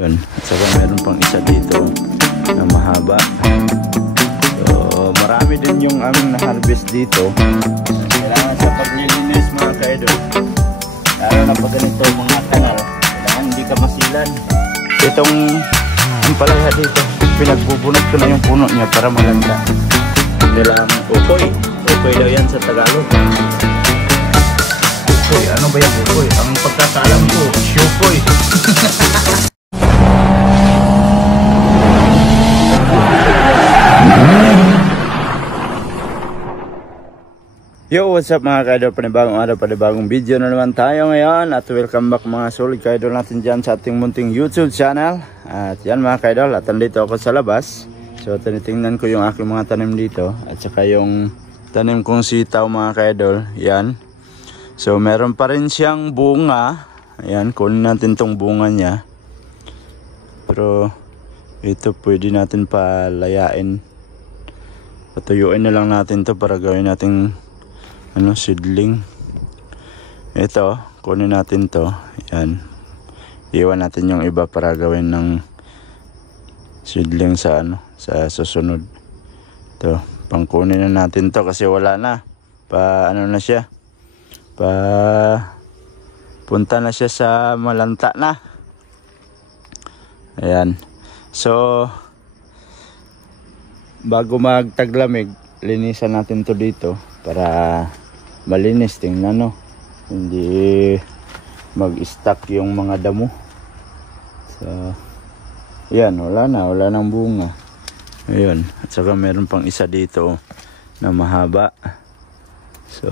Yun, at saka meron pang isa dito na mahaba. So marami din yung aming na-harvest dito. Kailangan sa paglilinis mga kaidol, lalo na pag ganito mga kanal, kailangan hindi ka masilan. Itong ang palaya dito, pinagbubunot ko na yung puno niya para maganda. Nilang ukoy. Ukoy daw yan sa Tagalog. Ukoy, ano ba yan ukoy? Ang pagkakaalam ko, syukoy. Yo, what's up mga kaidol, panibagong araw, panibagong video na naman tayo ngayon. At welcome back mga solid kaidol natin dyan sa ating munting YouTube channel. At yan mga kaidol, at nandito ako sa labas. So tinitingnan ko yung aking mga tanim dito. At saka yung tanim kong sitaw mga kaidol, yan. So meron pa rin siyang bunga. Ayan, kunin natin tong bunga niya. Pero ito pwede natin palayain. Patuyuin na lang natin to para gawin nating seedling. Ito, kunin natin to. Yan. Iwan natin yung iba para gawin ng seedling sa sa susunod. Ito, pangkunin na natin to kasi wala na. Na siya. Punta na siya sa malanta na. Ayan. So, bago magtaglamig, linisan natin to dito para malinis, tingnan hindi mag-stuck yung mga damo. So yan, wala nang bunga. Ayun, at saka meron pang isa dito na mahaba. So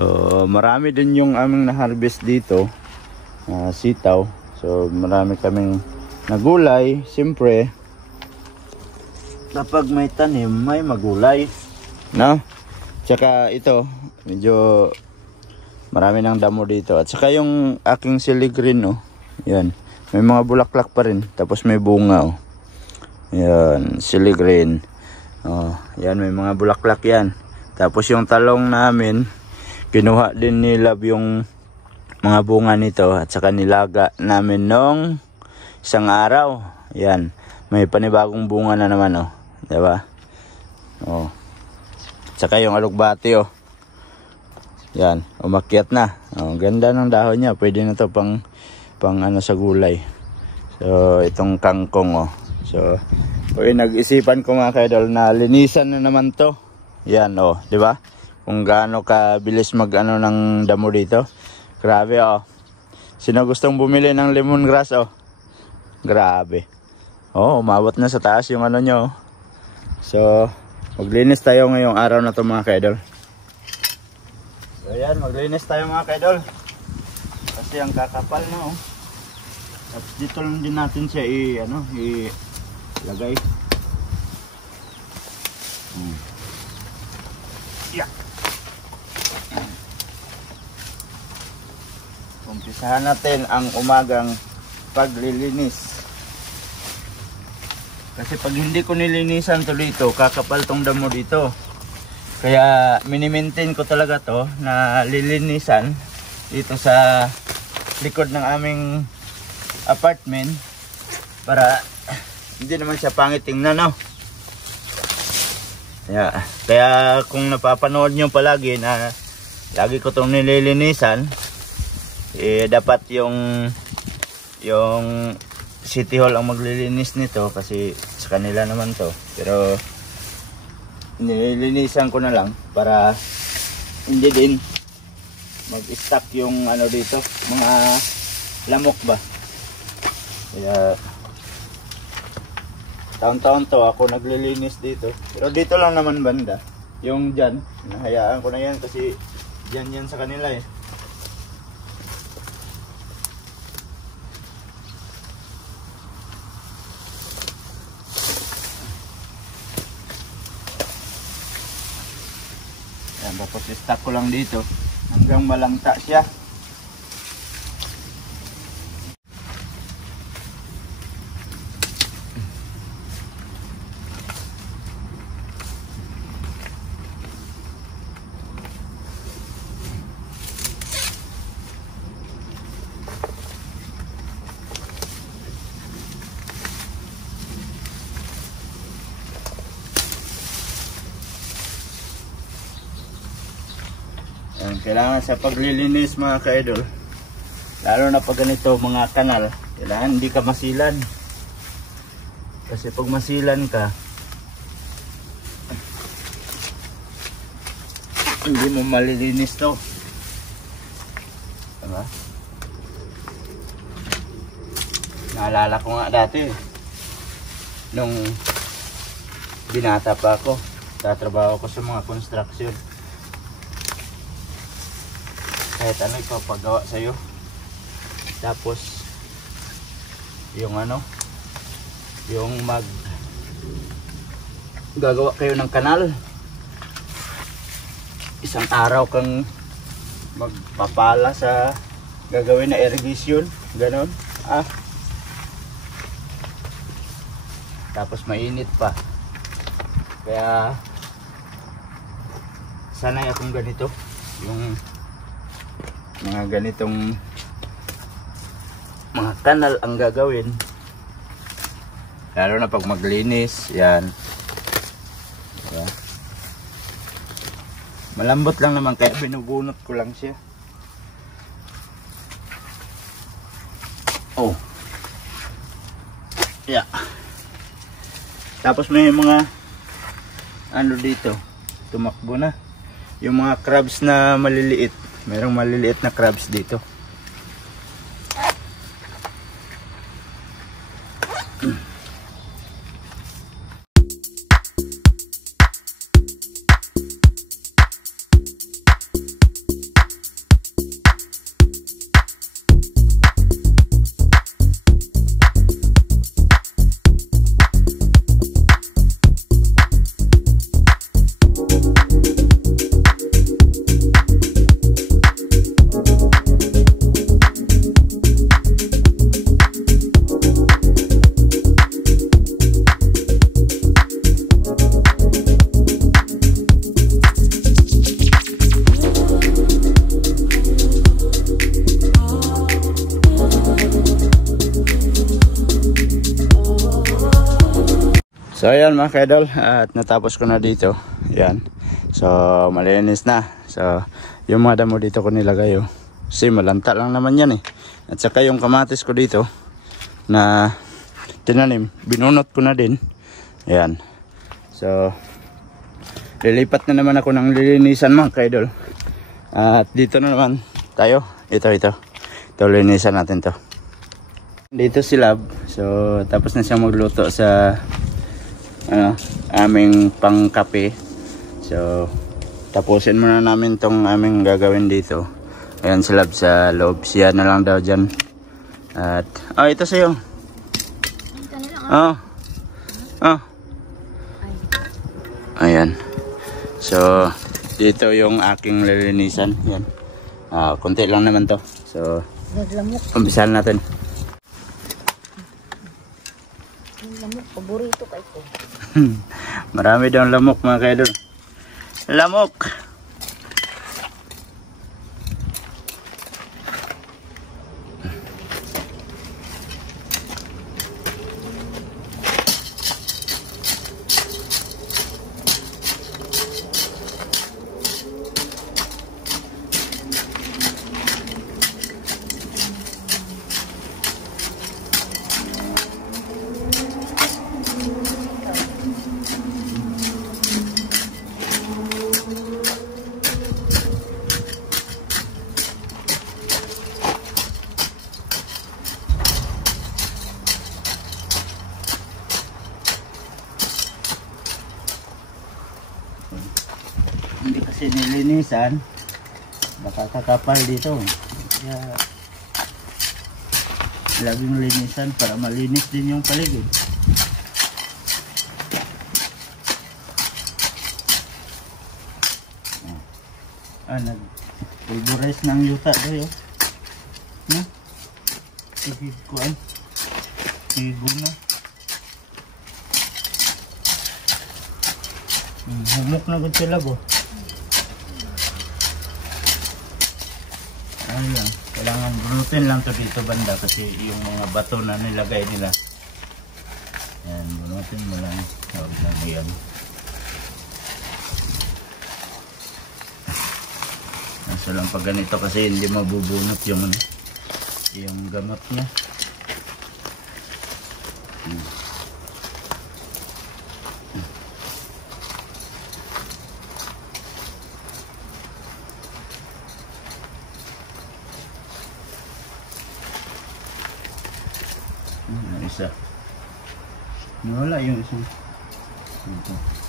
marami din yung aming na-harvest dito, sitaw. So marami kaming nagulay. Siyempre kapag may tanim may magulay, no? Tsaka ito, medyo marami ng damo dito. At saka yung aking siligreen, yan. May mga bulaklak pa rin. Tapos may bunga, yan, siligreen. Yan, may mga bulaklak yan. Tapos yung talong namin, kinuha din ni Love yung mga bunga nito. At saka nilaga namin nung isang araw. Yan, may panibagong bunga na naman, diba? Tsaka yung alugbati, yan, umakyat na. Ganda ng dahon niya. Pwede na to pang sa gulay. So itong kangkong, so nag-isipan ko mga kaidol na linisan na naman to. Yan, di ba? Kung gaano kabilis ng damo dito. Grabe, sino gustong bumili ng lemongrass, grabe. Umabot na sa taas yung nyo. So maglinis tayo ngayong araw na to mga kaidol. So yan, maglinis tayo mga kaidol. Kasi ang kakapal na, At dito lang din natin siya ilagay. Yeah. Umpisahan natin ang umagang paglilinis. Kasi pag hindi ko nilinisan to dito, kakapal tong damo dito. Kaya mini-maintain ko talaga to na lilinisan dito sa likod ng aming apartment para hindi naman siya pangit tingnan, Kaya kung napapanood nyo palagi na lagi ko tong nililinisan, dapat yung City Hall ang maglilinis nito kasi sa kanila naman to. Pero nililinisan ko na lang para hindi din mag-stuck yung dito, mga lamok ba. Kaya taon-taon to ako naglilinis dito. Pero dito lang naman banda. Yung dyan, nahayaan ko na yan kasi dyan sa kanila Tapos i-stack ko lang dito hanggang malangta siya. Yan, kailangan sa paglilinis mga ka-idol, lalo na pag ganito mga kanal, kailangan hindi ka masilan. Kasi pag masilan ka, hindi mo malilinis to. Diba? Naalala ko nga dati, nung binata pa ako, tatrabaho ko sa mga construction. Kahit ano ipapagawa sa'yo. Tapos, yung ano, yung gagawa kayo ng kanal. Isang araw kang magpapala sa gagawin na irrigation. Ganon. Tapos mainit pa. Kaya sanay akong ganito. Yung mga ganitong mga kanal ang gagawin. Lalo na pag maglinis. Yan. Diba? Malambot lang naman kaya binubunot ko lang siya. Oh. Yeah. Tapos may mga ano dito, tumakbo na. Yung mga crabs na maliliit. Merong maliliit na crabs dito. So ayan mga ka-idol, at natapos ko na dito. Yan. So malinis na. So yung mga damo dito ko nilagay. Kasi malanta lang naman yan eh. At saka yung kamatis ko dito na tinanim, binunot ko na din. Ayan. So lilipat na naman ako ng lilinisan mga ka-idol. At dito na naman tayo. Ito linisan natin to. Dito si Lab. So tapos na siyang magluto sa aming pangkape. So tapusin muna namin tong aming gagawin dito. Ayan si Lab sa loob. Siya na lang daw dyan. At ito sa'yo. Ayan. So dito yung aking lilinisan. Yan. Konti lang naman to. So umpisahan natin. Lamok, paborito kay ko. Marami daw lamok mga ka-idol. Lamok. Hindi kasi nilinisan, baka kakapal dito. Kaya laging linisan para malinis din yung paligid. Nag-pulverize ng yuta tayo. Sige ko ay sigo na. Humok na gud sila bo. Ayan, kailangan bunutin lang to dito banda kasi yung mga bato na nilagay nila. Ayan, bunutin mo lang. Huwag lang yan. Kaso lang pag ganito kasi hindi mabubunot yung ano, yung gamot niya. Isa. Wala yung isa. Ito.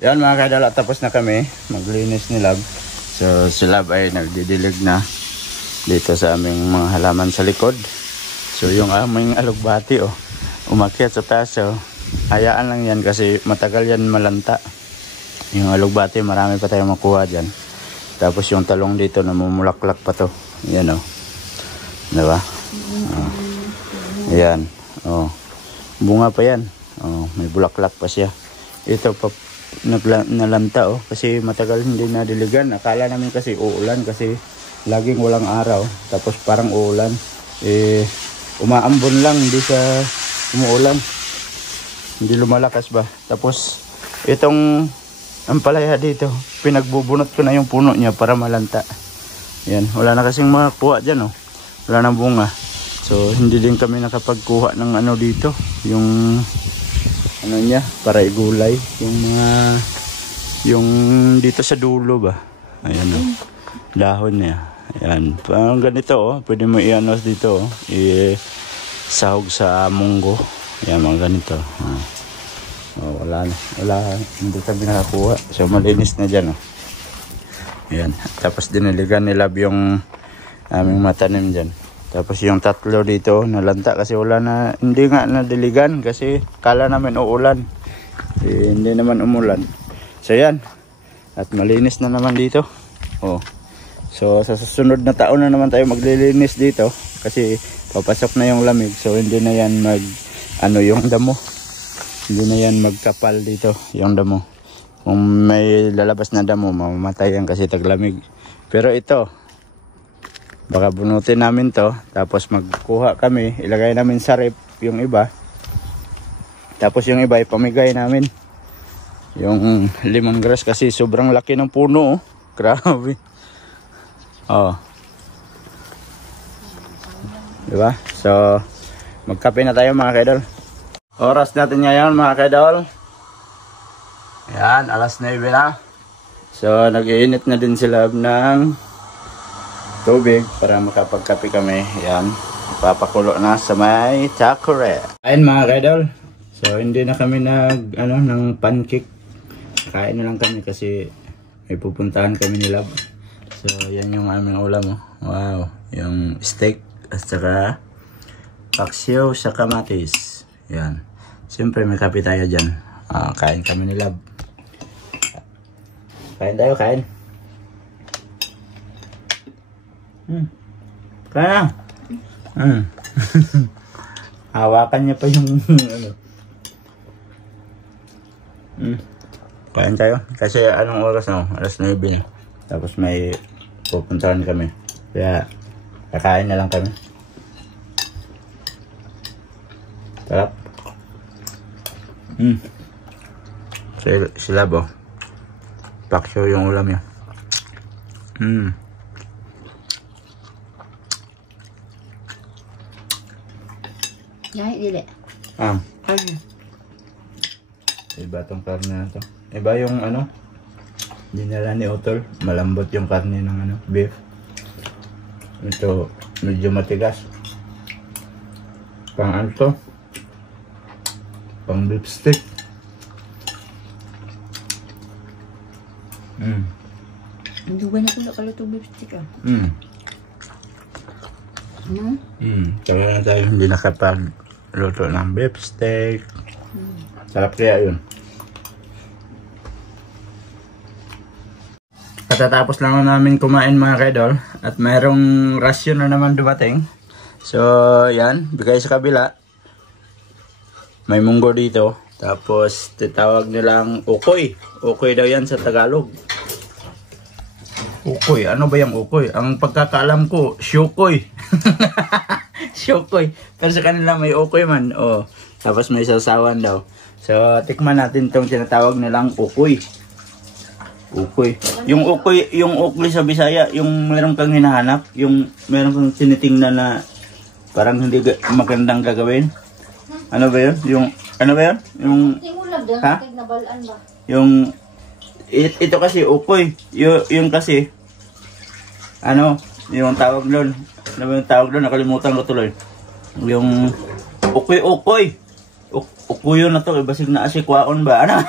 Yan mga kaidol, tapos na kami maglinis ni Lab. So si Lab ay nagdidilig na dito sa aming mga halaman sa likod. So yung aming alugbati umakyat sa taas. So hayaan lang yan kasi matagal yan malanta. Yung alugbati marami pa tayong makuha dyan. Tapos yung talong dito namumulaklak pa to. Yan diba? Yan. Bunga pa yan. May bulaklak pa siya. Ito pa nalanta kasi matagal hindi nadiligan. Akala namin kasi uulan kasi laging walang araw, tapos parang uulan, umaambon lang, hindi siya umuulan, hindi lumalakas ba. Tapos itong ampalaya dito, pinagbubunot ko na yung puno niya para malanta. Yan, wala na kasing makakuha dyan wala nang bunga. So hindi din kami nakapagkuha ng ano dito, yung ano niya para igulay yung mga yung dito sa dulo ba. Ayan dahon niya. Ayan, parang ganito pwede mo i-anos dito sahog sa munggo. Ayan, mga ganito. Wala hindi kami nakakuha. So malinis na dyan Ayan, tapos diniligan ni Lab yung aming matanim dyan. Tapos yung tatlo dito nalanta kasi wala na, hindi nga nadiligan kasi kala namin uulan. Hindi naman umulan. So yan. At malinis na naman dito. So sa susunod na taon na naman tayo maglilinis dito kasi papasok na yung lamig. So hindi na yan yung damo. Hindi na yan magkapal dito yung damo. Kung may lalabas na damo mamamatay yan kasi taglamig. Pero ito baka bunutin namin to, tapos magkuha kami, ilagay namin sa rep yung iba, tapos yung iba ipamigay namin yung lemongrass kasi sobrang laki ng puno grabe. Diba? So magkape na tayo mga kaidol. Oras natin ngayon mga kaidol, yan, alas 9 na. So nag-iinit na din sila ng tubig para makapagkape kami. Yan, papakulo na sa may chocolate. Ayun mga kaidol, so hindi na kami ng pancake, kain na lang kami kasi may pupuntahan kami ni Lab. So yan yung aming ulam wow, yung steak at saka paksiw sa kamatis. Yan, siyempre may kape tayo dyan. Kain kami ni Lab. Kain tayo, kain. Kaya hawakan niya pa yung Kain tayo kasi anong oras alas 9 na. Tapos may pupuntahan kami kaya kakain na lang kami. Sarap. Sila ba paksyo yung ulam niya. Yay, dili. Iba tong karne na to. Iba yung dinala ni Otol. Malambot yung karne ng beef. Ito medyo matigas. Pang to? Pang beef steak. Hindi ba na kung nakaluto beef steak Kaya na tayo hindi luto ng beef steak. Sarap kaya yun. Katatapos lang namin kumain mga kaidol at mayroong rasyon na naman dumating. So yan, bigay sa kabila. May munggo dito. Tapos titawag nilang ukoy. Ukoy daw yan sa Tagalog. Ukoy, ano ba yung ukoy? Ang pagkakaalam ko, syukoy. Syukoy. Pero sa kanila may ukoy man. Oh, tapos may sasawan daw. So tikman natin tong tinatawag nilang ukoy. Ukoy. Yung ukoy sa Bisaya, yung meron kang hinahanap, yung meron kang tinitingnan na parang hindi magandang gagawin. Ano ba 'yun? Ano ba 'yun? Ha? Yung ito kasi ukoy. Yung kasi ano, yung tawag doon. Ano ba yung tawag doon? Nakalimutan ko tuloy. Yung ukoy. Ukuyo na to, basig na asikwaon ba? Ano?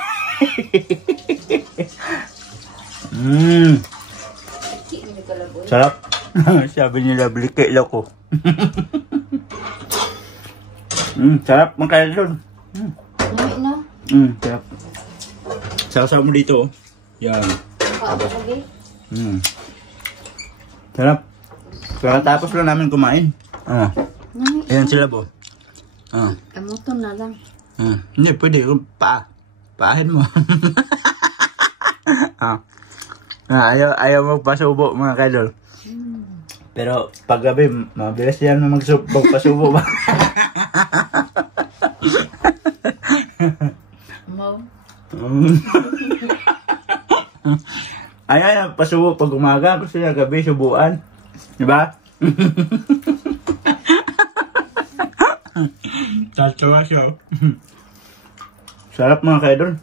Sarap. Sabi nila blike loko. Sarap mga doon. Sarap. Sausaw mo dito. Yan. Sarap. Tapos lang namin kumain. Ayan sila po. Kamuton na lang. Hindi, pwede. Paahin mo. Ayaw magpasubo mga kaidol. Pero pag gabi, mabilis yan magpasubo ba? Ayan, pasubo pag umaga. Gusto niya gabi, subuan. Diba? Tatawa siya. Sarap mga kaidol.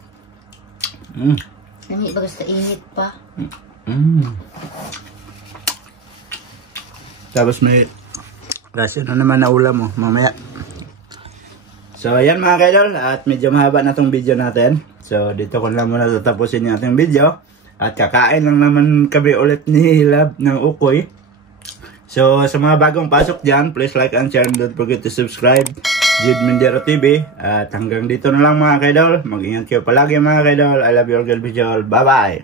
Nami bagas ta init pa. Tapos may rasyon na naman na ulam mo mamaya. So ayan mga kaidol, at medyo mahaba na tong video natin. So dito ko lang muna tatapusin yung ating video. At kakain lang naman kami ulit ni Lab ng ukoy. So sa mga bagong pasok dyan, please like and share and don't forget to subscribe. Jude Mindero TV. At hanggang dito na lang mga kaidol. Mag-ingat kayo palagi mga kaidol. I love you all, girl visual. Bye bye.